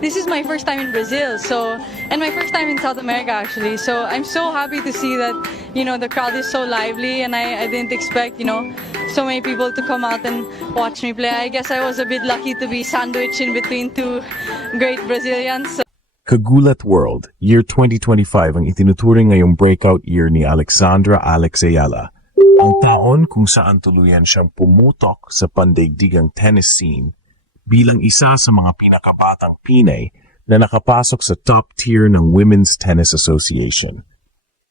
this is my first time in Brazil, and my first time in South America actually. So I'm so happy to see that, the crowd is so lively, and I didn't expect, so many people to come out and watch me play. I guess I was a bit lucky to be sandwiched in between two great Brazilians. Kagulat World, year 2025 ang itinuturing ngayong breakout year ni Alexandra Alex Ayala. Ang taon kung saan tuluyan siyang pumutok sa pandaigdigang tennis scene bilang isa sa mga pinakabatang Pinay na nakapasok sa top tier ng Women's Tennis Association.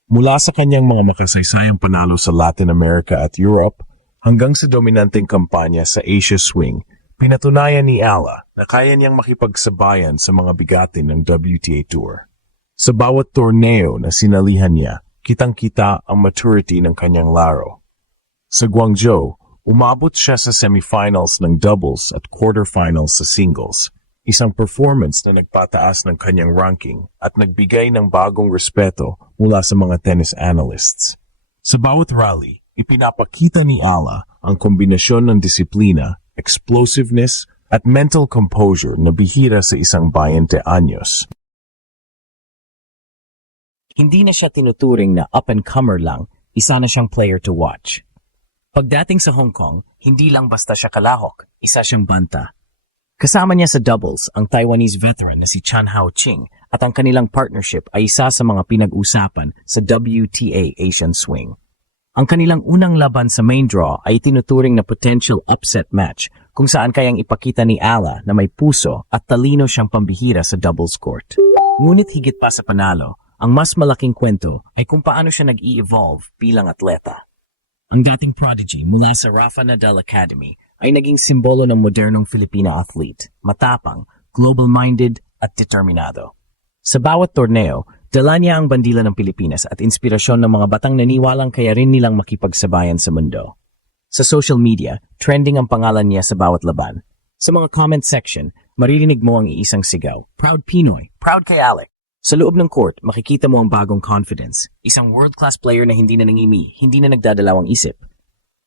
Mula sa kanyang mga makasaysayang panalo sa Latin America at Europe hanggang sa dominanteng kampanya sa Asia Swing, pinatunayan ni Ala na kaya niyang makipagsabayan sa mga bigatin ng WTA Tour. Sa bawat torneo na sinalihan niya, kitang-kita ang maturity ng kanyang laro. Sa Guangzhou, umabot siya sa semifinals ng doubles at quarterfinals sa singles, isang performance na nagpataas ng kanyang ranking at nagbigay ng bagong respeto mula sa mga tennis analysts. Sa bawat rally, ipinapakita ni Ala ang kombinasyon ng disiplina, explosiveness, at mental composure na bihira sa isang 20 anyos. Hindi na siya tinuturing na up-and-comer lang, isa na siyang player to watch. Pagdating sa Hong Kong, hindi lang basta siya kalahok, isa siyang banta. Kasama niya sa doubles ang Taiwanese veteran na si Chan Hao Ching at ang kanilang partnership ay isa sa mga pinag-usapan sa WTA Asian Swing. Ang kanilang unang laban sa main draw ay tinuturing na potential upset match kung saan kayang ipakita ni Ala na may puso at talino siyang pambihira sa doubles court. Ngunit higit pa sa panalo, ang mas malaking kwento ay kung paano siya nag-i-evolve bilang atleta. Ang dating prodigy mula sa Rafa Nadal Academy ay naging simbolo ng modernong Filipina athlete, matapang, global-minded at determinado. Sa bawat torneo, dala niya ang bandila ng Pilipinas at inspirasyon ng mga batang naniwalang kaya rin nilang makipagsabayan sa mundo. Sa social media, trending ang pangalan niya sa bawat laban. Sa mga comment section, maririnig mo ang iisang sigaw, "Proud Pinoy, proud kay Alex." Sa loob ng court, makikita mo ang bagong confidence, isang world-class player na hindi na nangimi, hindi na nagdadalawang isip.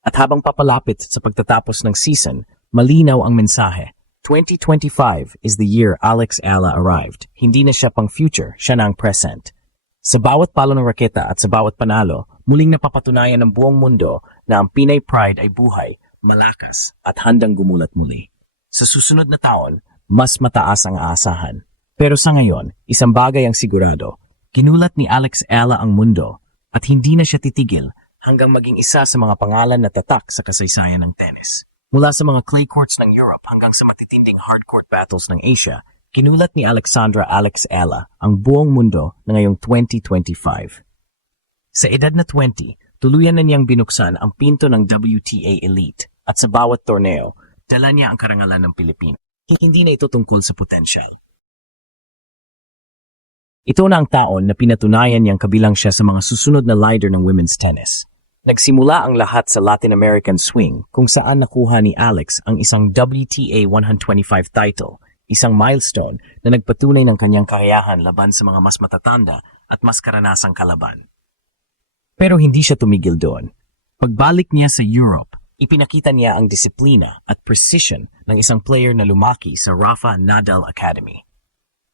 At habang papalapit sa pagtatapos ng season, malinaw ang mensahe. 2025 is the year Alex Ala arrived. Hindi na siya pang future, siya na ang present. Sa bawat palo ng raketa at sa bawat panalo, muling napapatunayan ng buong mundo na ang Pinay Pride ay buhay, malakas at handang gumulat muli. Sa susunod na taon, mas mataas ang aasahan. Pero sa ngayon, isang bagay ang sigurado, ginulat ni Alex Ala ang mundo at hindi na siya titigil hanggang maging isa sa mga pangalan na tatak sa kasaysayan ng tennis. Mula sa mga clay courts ng Europe hanggang sa matitinding hardcourt battles ng Asia, ginulat ni Alexandra Alex Ala ang buong mundo na ngayong 2025. Sa edad na 20, tuluyan na niyang binuksan ang pinto ng WTA Elite at sa bawat torneo, dala niya ang karangalan ng Pilipinas. Hindi na ito tungkol sa potensyal. Ito na ang taon na pinatunayan niyang kabilang siya sa mga susunod na leader ng women's tennis. Nagsimula ang lahat sa Latin American Swing kung saan nakuha ni Alex ang isang WTA 125 title, isang milestone na nagpatunay ng kanyang kakayahan laban sa mga mas matatanda at mas karanasang kalaban. Pero hindi siya tumigil doon. Pagbalik niya sa Europe, ipinakita niya ang disiplina at precision ng isang player na lumaki sa Rafa Nadal Academy.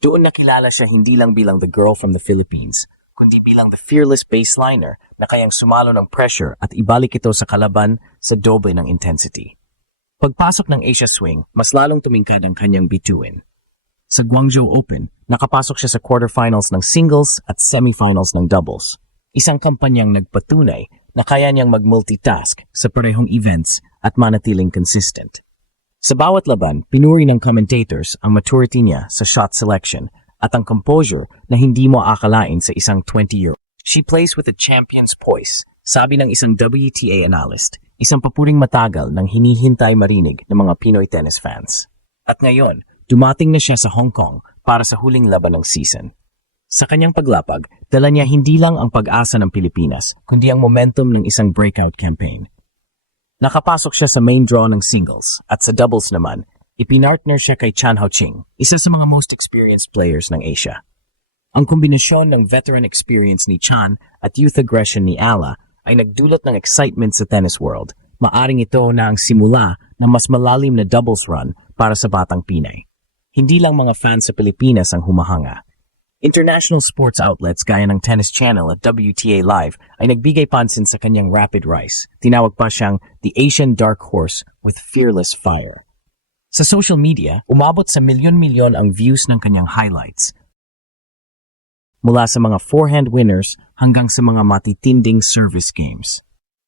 Doon nakilala siya hindi lang bilang the girl from the Philippines, kundi bilang the fearless baseliner na kayang sumalo ng pressure at ibalik ito sa kalaban sa doble ng intensity. Pagpasok ng Asia Swing, mas lalong tumingkad ang kanyang bituin. Sa Guangzhou Open, nakapasok siya sa quarterfinals ng singles at semifinals ng doubles. Isang kampanyang nagpatunay na kaya niyang mag-multitask sa parehong events at manatiling consistent. Sa bawat laban, pinuri ng commentators ang maturity niya sa shot selection at ang composure na hindi mo aakalain sa isang 20-year-old. She plays with a champion's poise, sabi ng isang WTA analyst, isang papuring matagal ng hinihintay marinig ng mga Pinoy tennis fans. At ngayon, dumating na siya sa Hong Kong para sa huling laban ng season. Sa kanyang paglapag, dala niya hindi lang ang pag-asa ng Pilipinas, kundi ang momentum ng isang breakout campaign. Nakapasok siya sa main draw ng singles at sa doubles naman, ipinartner siya kay Chan Hao Ching, isa sa mga most experienced players ng Asia. Ang kombinasyon ng veteran experience ni Chan at youth aggression ni Ala ay nagdulot ng excitement sa tennis world. Maaring ito na ang simula ng mas malalim na doubles run para sa batang Pinay. hindi lang mga fans sa Pilipinas ang humahanga. International sports outlets gaya ng Tennis Channel at WTA Live ay nagbigay pansin sa kanyang rapid rise. Tinawag pa siyang the Asian Dark Horse with fearless fire. Sa social media, umabot sa milyon-milyon ang views ng kanyang highlights. Mula sa mga forehand winners hanggang sa mga matitinding service games.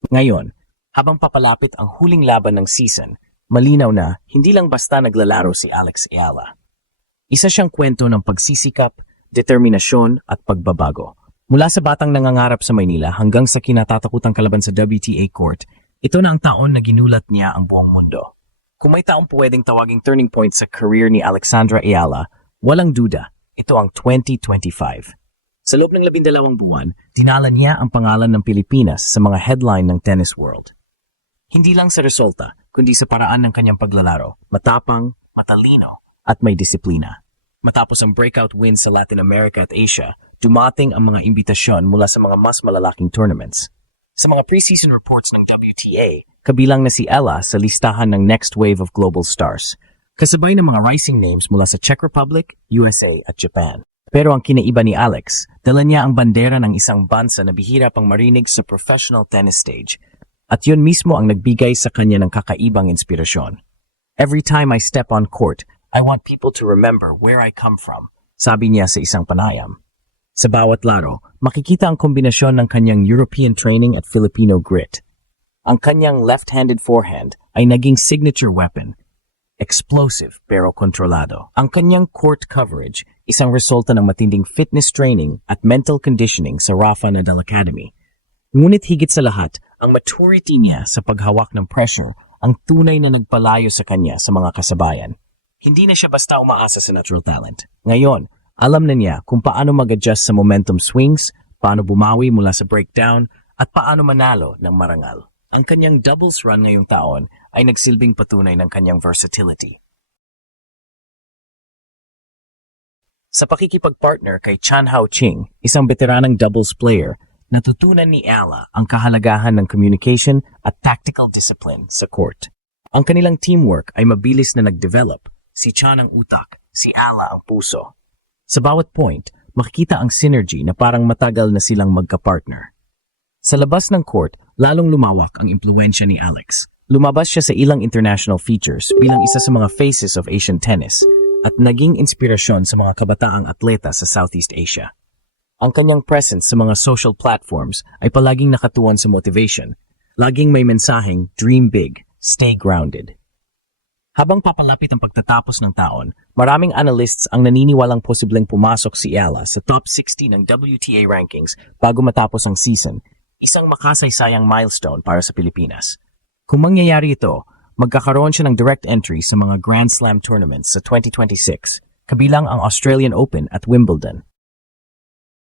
Ngayon, habang papalapit ang huling laban ng season, malinaw na hindi lang basta naglalaro si Alex Ayala. Isa siyang kwento ng pagsisikap, determinasyon at pagbabago. Mula sa batang nangangarap sa Maynila hanggang sa kinatatakutang kalaban sa WTA court, ito na ang taon na ginulat niya ang buong mundo. Kung may taong pwedeng tawaging turning point sa career ni Alexandra Ayala, walang duda, ito ang 2025. Sa loob ng 12 buwan, dinala niya ang pangalan ng Pilipinas sa mga headline ng tennis world. Hindi lang sa resulta, kundi sa paraan ng kanyang paglalaro, matapang, matalino, at may disiplina. Matapos ang breakout wins sa Latin America at Asia, dumating ang mga imbitasyon mula sa mga mas malalaking tournaments. Sa mga preseason reports ng WTA, kabilang na si Ella sa listahan ng next wave of global stars, kasabay ng mga rising names mula sa Czech Republic, USA at Japan. Pero ang kinaiba ni Alex, dala niya ang bandera ng isang bansa na bihira pang marinig sa professional tennis stage, at yun mismo ang nagbigay sa kanya ng kakaibang inspirasyon. Every time I step on court, I want people to remember where I come from, sabi niya sa isang panayam. Sa bawat laro, makikita ang kombinasyon ng kanyang European training at Filipino grit. Ang kanyang left-handed forehand ay naging signature weapon, explosive pero kontrolado. Ang kanyang court coverage, isang resulta ng matinding fitness training at mental conditioning sa Rafa Nadal Academy. Ngunit higit sa lahat, ang maturity niya sa paghawak ng pressure ang tunay na nagpalayo sa kanya sa mga kasabayan. Hindi na siya basta umaasa sa natural talent. Ngayon, alam na niya kung paano mag-adjust sa momentum swings, paano bumawi mula sa breakdown, at paano manalo ng marangal. Ang kanyang doubles run ngayong taon ay nagsilbing patunay ng kanyang versatility. Sa pakikipagpartner kay Chan Hao Ching, isang veteranang doubles player, natutunan ni Ella ang kahalagahan ng communication at tactical discipline sa court. Ang kanilang teamwork ay mabilis na nag-develop. Si Chan ang utak, si Ella ang puso. Sa bawat point, makikita ang synergy na parang matagal na silang magka-partner. Sa labas ng court, lalong lumawak ang impluensya ni Alex. Lumabas siya sa ilang international features bilang isa sa mga faces of Asian tennis at naging inspirasyon sa mga kabataang atleta sa Southeast Asia. Ang kanyang presence sa mga social platforms ay palaging nakatuon sa motivation. Laging may mensaheng, dream big, stay grounded. Habang papalapit ang pagtatapos ng taon, maraming analysts ang naniniwalang posibleng pumasok si Ella sa top 60 ng WTA rankings bago matapos ang season, isang makasaysayang milestone para sa Pilipinas. Kung mangyayari ito, magkakaroon siya ng direct entry sa mga Grand Slam tournaments sa 2026, kabilang ang Australian Open at Wimbledon.